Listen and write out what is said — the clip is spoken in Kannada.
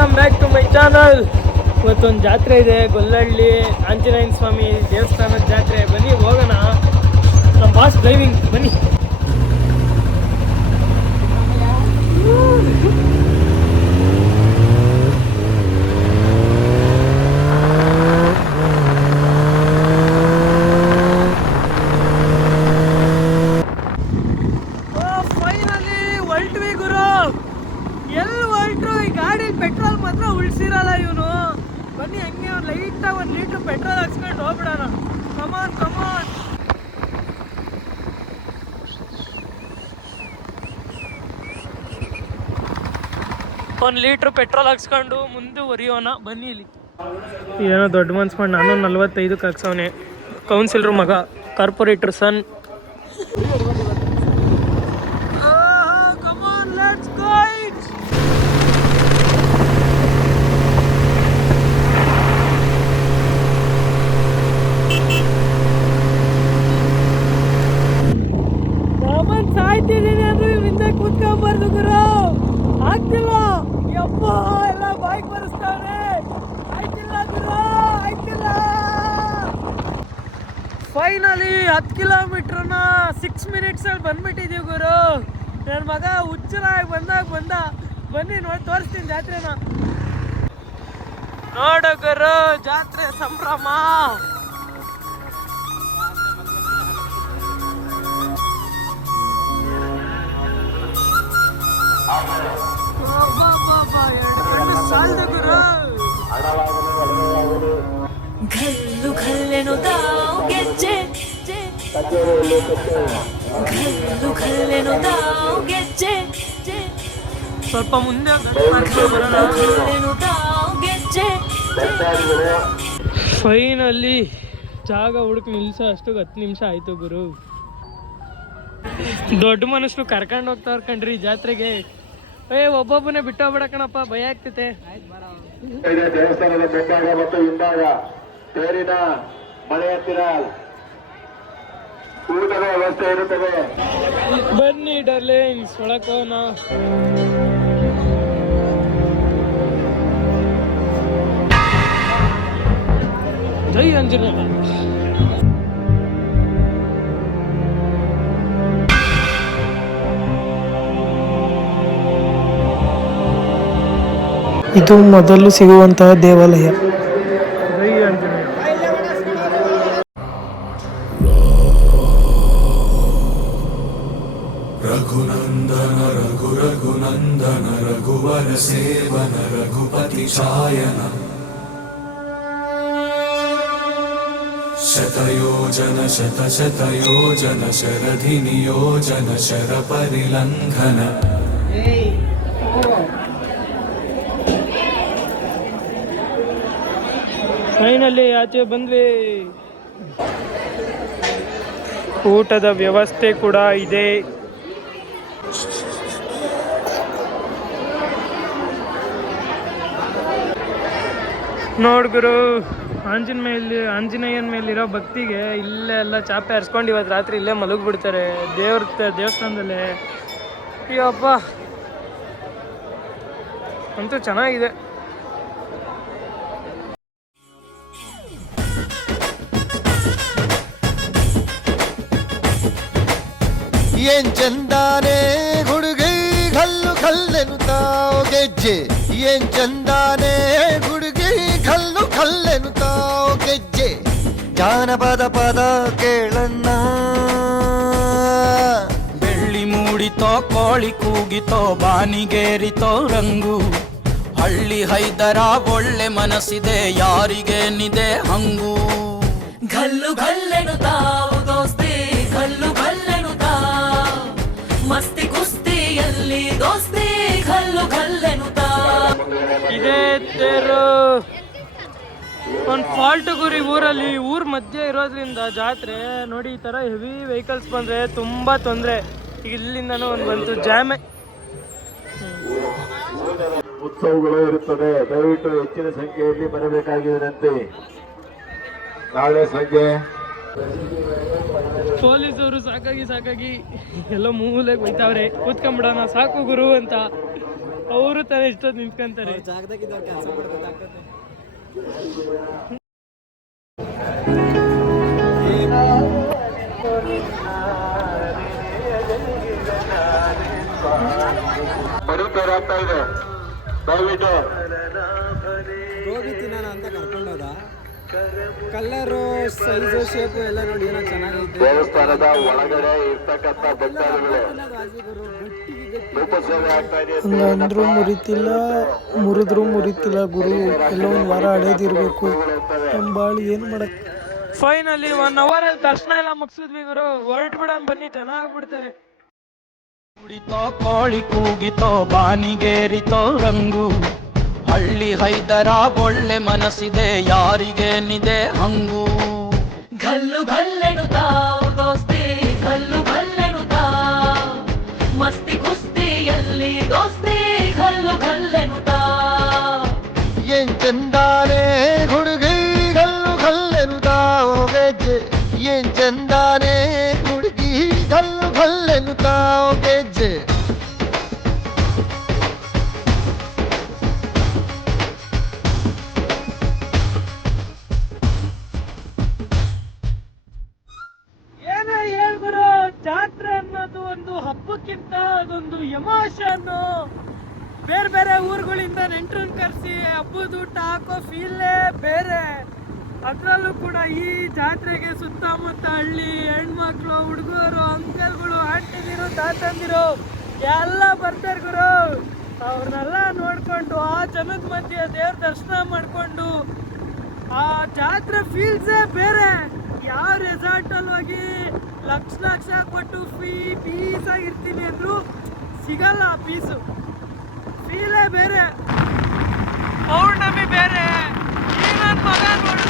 Welcome back to my channel ಇವತ್ತೊಂದು ಜಾತ್ರೆ ಇದೆ ಗೊಲ್ಲಹಳ್ಳಿ ಆಂಜನೇಯನ ಸ್ವಾಮಿ ದೇವಸ್ಥಾನದ ಜಾತ್ರೆ. ಬನ್ನಿ ಹೋಗೋಣ. ನಮ್ಮ ಬಾಸ್ ಡ್ರೈವಿಂಗ್ ಬನ್ನಿ ಫೈನಲಿ ಹೊಲ್ಟ್ವಿ ಗುರು ಎಲ್ಲಿ ಹೊಲ್ಟ್ರು ಈ ಗಾಡಿ ಪೆಟ್ರೋಲ್ ಮಾತ್ರ ಉಳಿಸಿರಲ್ಲ ಇವನು ಬನ್ನಿ ಹಂಗೆ ಒಂದು ಲೈಟಾಗಿ ಒಂದು ಲೀಟ್ರ್ ಪೆಟ್ರೋಲ್ ಹಾಕ್ಸ್ಕೊಂಡು ಹೋಗ್ಬಿಡೋಣ ಕಮಾನ್ ಕಮಾನ್ ಒಂದು ಲೀಟ್ರ್ ಪೆಟ್ರೋಲ್ ಹಾಕ್ಸ್ಕೊಂಡು ಮುಂದುವರಿಯೋಣ. ಬನ್ನಿ ಇಲ್ಲಿ. ಏನೋ ದೊಡ್ಡ ಮನ್ಸು ಮಾಡಿ ನಾನು ನಲ್ವತ್ತೈದಕ್ಕೆ ಹಾಕ್ಸವನೆ ಕೌನ್ಸಿಲರ್ ಮಗ ಕಾರ್ಪೊರೇಟರ್ ಸನ್ ಫೈನಲಿ ಹತ್ತು ಕಿಲೋಮೀಟ್ರನ್ನ ಸಿಕ್ಸ್ ಮಿನಿಟ್ಸಲ್ಲಿ ಬಂದ್ಬಿಟ್ಟಿದ್ದೀವಿ ಗುರು. ನನ್ನ ಮಗ ಉಚ್ಚಲಾಗಿ ಬಂದಾಗ ಬಂದ. ಬನ್ನಿ ನೋಡಿ ತೋರಿಸ್ತೀನಿ ಜಾತ್ರೆನ. ನೋಡು ಗುರು ಜಾತ್ರೆ ಸಂಭ್ರಮ. ಸಾಲದ ಗುರು. ಘಲ್ಲು ಘಲ್ಲೆನು ತಾವು ಗೆಜ್ಜೆ. ಘಲ್ಲು ಘಲ್ಲೆನು ತಾವು ಗೆಜ್ಜೆ. ಸ್ವಲ್ಪ ಮುಂದೆ ಘಲ್ಲೆನು ತಾವು ಗೆಜ್ಜೆ. ಫೈನಲ್ಲಿ ಜಾಗ ಹುಡುಕ್ ನಿಲ್ಸೋ ಅಷ್ಟಕ್ಕೆ ಹತ್ತು ನಿಮಿಷ ಆಯ್ತು ಗುರು. ದೊಡ್ಡ ಮನುಷ್ಯರು ಕರ್ಕೊಂಡು ಹೋಗ್ತಾವ್ರ ಕಣ್ರಿ ಜಾತ್ರೆಗೆ. ಏ ಒಬ್ಬೊಬ್ಬನೇ ಬಿಟ್ಟೋಗ್ಬಿಡ ಕಣಪ್ಪ ಭಯ ಆಗ್ತೈತೆ. ಇದೆ ದೇವಸ್ಥಾನದ ಮುಂಭಾಗ ಮತ್ತು ಹಿಂಭಾಗ. ತೇರಿನ ಮಳೆ ಹತ್ತಿರ ಊಟದ ವ್ಯವಸ್ಥೆ ಇರುತ್ತದೆ. ಬನ್ನಿ ಡರ್ಲಿಂಗ್ಸ್ ಒಳಕೋನ. ಜೈ ಅಂಜನೇಯ ಇದು ಮೊದಲು ಸಿಗುವಂತಹ ದೇವಾಲಯ. सेवन रघुपति चायन शतयोजन शतशतयोजन शरधि नियोजन शरपरिलङ्घन ಫೈನಲ್ಲಿ ಆಚೆ ಬಂದ್ವಿ ಊಟದ ವ್ಯವಸ್ಥೆ ಕೂಡ ಇದೆ ನೋಡ್ ಗುರು. ಆಂಜನ ಮೇಲೆ ಆಂಜನೇಯನ ಮೇಲಿರೋ ಭಕ್ತಿಗೆ ಇಲ್ಲೇ ಎಲ್ಲ ಚಾಪೆ ಹರ್ಸ್ಕೊಂಡು ಇವತ್ತು ರಾತ್ರಿ ಇಲ್ಲೇ ಮಲಗಿಬಿಡ್ತಾರೆ. ದೇವ್ರ ದೇವಸ್ಥಾನದಲ್ಲಿ. ಅಯ್ಯಪ್ಪ ಅಂತೂ ಚೆನ್ನಾಗಿದೆ. ಏನ್ ಚಂದಾನೆ ಹುಡುಗಿ ಕಲ್ಲು ಕಲ್ಲೆನುತ್ತಾವ್ ಗೆಜ್ಜೆ. ಏನ್ ಚಂದಾನೆ ಕಲ್ಲು ಕಲ್ಲೆನುತ್ತಾವ್ ಗೆಜ್ಜೆ. ಜಾನಪದ ಪದ ಕೇಳಣ್ಣ. ಬೆಳ್ಳಿ ಮೂಡಿತೋ ಕೋಳಿ ಕೂಗಿತೋ ಬಾನಿಗೇರಿತೋ ರಂಗು. ಹಳ್ಳಿ ಹೈದರ ಒಳ್ಳೆ ಮನಸ್ಸಿದೆ ಯಾರಿಗೇನಿದೆ ಹಂಗು. ಘಲ್ಲು ಕಲ್ಲೆನು ತಾವು ದೋಸ್ತಿ ಘಲ್ಲು ಕಲ್ಲೆನು ಮಸ್ತಿ ಮಸ್ತಿ ಕುಸ್ತಿಯಲ್ಲಿ ದೋಸ್ತಿ ಘಲ್ಲು ಕಲ್ಲೆನು ತಾವ್. ಇದೇ ತೇರು ಒಂದು ಫಾಲ್ಟ್ ಗುರಿ ಊರಲ್ಲಿ ಊರ್ ಮಧ್ಯೆ ಇರೋದ್ರಿಂದ ಜಾತ್ರೆ ನೋಡಿ ಈ ತರ ಹೆವಿ ವೆಹಿಕಲ್ಸ್ ಬಂದ್ರೆ ತುಂಬಾ ತೊಂದರೆ. ಇಲ್ಲಿಂದನೂ ಒಂದು ಬಂತು ಜಾಮೆ ಉತ್ಸವಗಳು ಇರುತ್ತದೆ. ದಯವಿಟ್ಟು ಹೆಚ್ಚಿನ ಸಂಖ್ಯೆಯಲ್ಲಿ ಬರಬೇಕಾಗಿರುವಂತೆ. ನಾಳೆ ಸಂಜೆ. ಪೊಲೀಸವರು ಸಾಕಾಗಿ ಸಾಕಾಗಿ ಎಲ್ಲ ಮೂಲೆಗೆ ಬೈತಾವ್ರೆ ಕೂತ್ಕೊಂಡ್ಬಿಡೋಣ ಸಾಕು ಗುರು ಅಂತ. ಅವರು ತಾನೇ ಇಷ್ಟೊತ್ತು ನಿಂತ್ಕೊಂತಾರೆ. ಬರುತ್ತೇರಾಗ್ತಾ ಇದೆ. ದಯವಿಟ್ಟು. ಗೋಬಿ ತಿನ್ನೋಣ ಅಂತ ಕರ್ಕೊಂಡೋದ. ಕಲರು ಸೈಜು ಶೇಪ್ ಎಲ್ಲ ನೋಡಿ ಏನೋ ಚೆನ್ನಾಗಿದೆ. ದೇವಸ್ಥಾನದ ಒಳಗಡೆ ಇರ್ತಕ್ಕಂಥ ಭಕ್ತಾದಿಗಳು. ಹಂಗಂದ್ರೂ ಮುರಿತಿಲ್ಲ ಮುರಿದ್ರು ಮುರಿತಿಲ್ಲ ಗುರು. ಎಲ್ಲ ಒಂದು ವಾರ ಹಳೇದಿರ್ಬೇಕು ನಮ್ಮ ಬಾಳು ಏನು ಮಾಡಕ್ ಫೈನಲಿ ಒನ್ ಅವರ್ ಅಲ್ಲಿ ದರ್ಶನ ಎಲ್ಲ ಮುಗಿಸಿದ್ವಿ ಗುರು. ಹೊರಟು ಬಿಡೋಣ ಬನ್ನಿ ಚೆನ್ನಾಗ್ಬಿಡ್ತಾರೆ ಕುಡಿತೋ ಕೋಳಿ ಕೂಗಿತೋ ಬಾನಿಗೇರಿತೋ ರಂಗು. ಹಳ್ಳಿ ಹೈದರ ಒಳ್ಳೆ ಮನಸ್ಸಿದೆ ಯಾರಿಗೇನಿದೆ ಹಂಗು? ಗಲ್ಲು ಗಲ್ಲೆನುತ್ತಾವು ದೋಸ್ತಿ ಗಲ್ಲು ಗಲ್ಲೆನುತ್ತಾವ್ ಮಸ್ತಿ ಕುಸ್ತಿಯಲ್ಲಿ ದೋಸ್ತಿ ಗಲ್ಲು ಗಲ್ಲೆನುತ್ತಾವ್ ಏನ್ ಚಂದಾನೆ ಹುಡುಗಿ ಗಲ್ಲು ಗಲ್ಲೆನುತ್ತಾವು ಗೆಜ್ಜೆ ಏನ್ ಚಂದಾನೆ ಹುಡುಗಿ ಗಲ್ಲು ಗಲ್ಲೆನುತ್ತಾವು ಗೆಜ್ಜೆ. ಒಂದು ಹಬ್ಬಕ್ಕಿಂತ ಅದೊಂದು ಎಮೋಷನ್ ಬೇರೆ ಬೇರೆ ಊರುಗಳಿಂದ ನೆಂಟ್ರನ್ನ ಕರೆಸಿ ಹಬ್ಬದ ಊಟ ಹಾಕೋ ಫೀಲೇ ಬೇರೆ. ಅದರಲ್ಲೂ ಕೂಡ ಈ ಜಾತ್ರೆಗೆ ಸುತ್ತಮುತ್ತ ಹಳ್ಳಿ, ಹೆಣ್ಮಕ್ಳು, ಹುಡುಗರು, ಅಂಕಲ್ಗಳು, ಆಂಟಿದಿರು, ತಾತಂದಿರು ಎಲ್ಲ ಬರ್ತಾರೆ ಗುರು. ಅವ್ರನ್ನೆಲ್ಲ ನೋಡ್ಕೊಂಡು ಆ ಜನದ ಮಧ್ಯೆ ದೇವ್ರ ದರ್ಶನ ಮಾಡ್ಕೊಂಡು ಆ ಜಾತ್ರೆ ಫೀಲ್ಸೇ ಬೇರೆ. ಯಾವ ರೆಸಾರ್ಟ್ ಅಲ್ಲಿ ಹೋಗಿ ಲಕ್ಷ ಲಕ್ಷ ಕೊಟ್ಟು ಫ್ರೀ ಪೀಸ್ ಆಗಿರ್ತೀನಿ ಅಂದ್ರು ಸಿಗಲ್ಲ ಆ ಪೀಸು ಫೀಲೇ ಬೇರೆ. ಪೌರ್ಣಮಿ ಬೇರೆ. ಮಗ ನೋಡಿದ್ರೆ